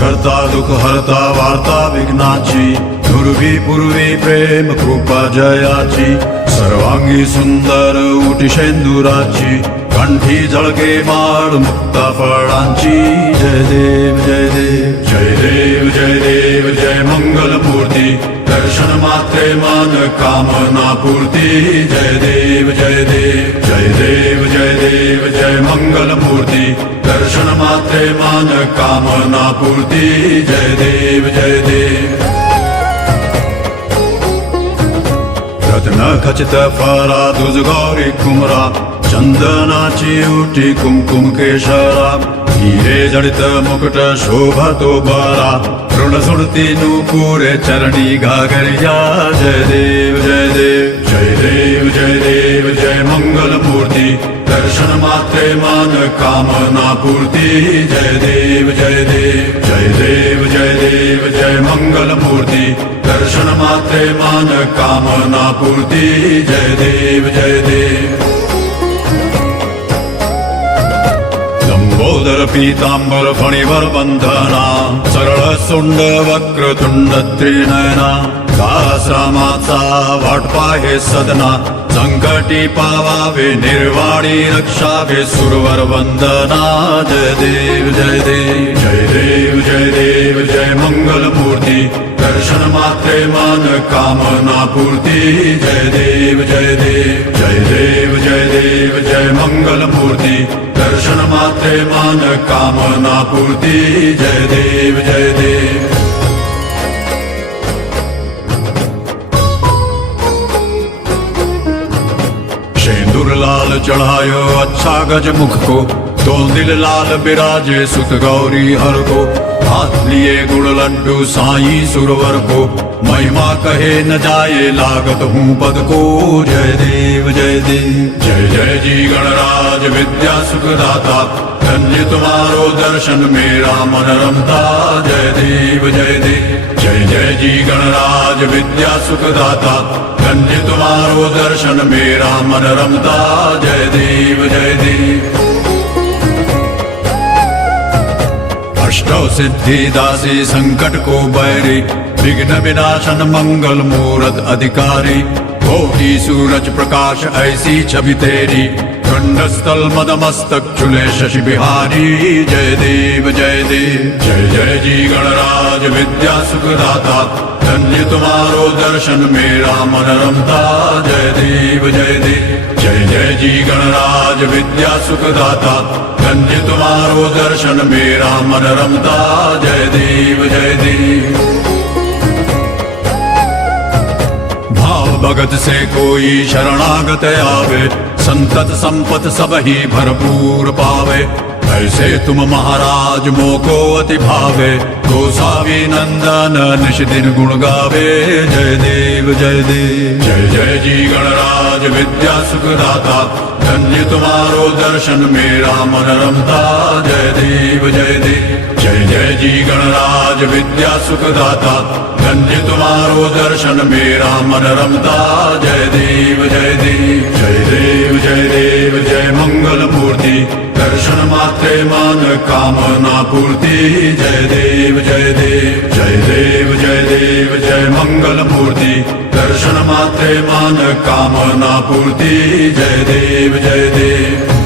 करता दुःख हरता वार्ता विघ्नाची, दुर्वी पूर्वी प्रेम कृपा जयाची, सर्वांगी सुंदर उटी शेंदुराची, कंठी झळके माळ मुक्ता फळांची। जय देव जय देव जय देव जय देव जय मंगल मूर्ती, दर्शन मात्रे मन कामना पूर्ती। जय देव जय देव जय देव जय देव जय मंगल मूर्ती, दर्शन मात्रे मन कामना पूर्ती। जय देव जय देव। रत्न खचित फरा दुज गौरी कुमरा, चंदनाची उटी कुमकुम केशरा, हिरे जडित मुकुट शोभतो बरा, ऋण सुरती नूपुरे चरणी घागरिया। जय देव जय देव जय देव जय देव जय मंगल मूर्ती, दर्शन मात्रे मन कामना पूर्ती। जय देव जय देव जय देव जय देव जय मंगल मूर्ती, दर्शन मात्रे मन कामना पूर्ती। जय देव जय देव। लंबोदर पीतांबर फणीवर बंधना, सरळ सोंड वक्रतुंड त्रिनयना, दासरामाचा वाटपा हे सदना, संकटी पावावे निर्वाणी रक्षावे सुरवर वंदना। जय देव जय देव जय देव जय देव जय मंगल मूर्ती, दर्शन मात्रे मन कामना पूर्ती। जय देव जय देव जय देव जय देव जय मंगल मूर्ती, दर्शन मात्रे मन कामना पूर्ती। जय देव जय देव। शेंदूर लाल चढ़ायो अच्छा गज मुख को, दो दिल लाल बिराजे सुत गौरी हर को, हाथ लिए गुड़ लड्डू साई सुरवर को, महिमा कहे न जाए लागत हूँ पद को। जय देव जय देव जय जय जी गणराज विद्या सुखदाता, धन्य तुम्हारो दर्शन मेरा मन रमता। जय देव जय देव जय जय जी गणराज विद्या सुखदाता, धन्य तुम्हारो दर्शन मेरा मन रमता। जय देव जय देव। अष्टौ सिद्धि दासी संकट को बैरी, विघ्न विनाशन मंगल मूरत अधिकारी, कोटि सूरज प्रकाश ऐसी छवि तेरी, खंडस्थल मद मस्तक चुले शशि बिहारी। जय देव जय देव जय जय जी गणराज विद्या सुखदाता, धन्य तुम्हारो दर्शन मेरा मन रमता। जय देव जय देव जय जय जी गणराज विद्या सुखदाता, धन्य तुम्हारो दर्शन मेरा मन रमता। जय देव जय देव। भाव भगत से कोई शरणागत आवे, संतत संपत सब ही भरपूर पावे, ऐसे तुम महाराज मोको अति भावे, गोसावी नंदन निश दिन गुण गावे। जय देव जय देव जय जय जी गणराज विद्या सुखदाता, धन्य तुम्हारो दर्शन मेरा मन रमता। जय देव जय देव जय जय जी गणराज विद्या सुखदाता, धन्य तुम्हारो दर्शन मेरा मन रमता। जय देव जय देव जय देव जय देव जय मंगल मूर्ति, दर्शन मात्रे मन कामना पूर्ति। जय देव जय देव जय देव जय देव जय मंगल मूर्ति, दर्शन मात्रे मन कामना पूर्ति। जय देव जय देव।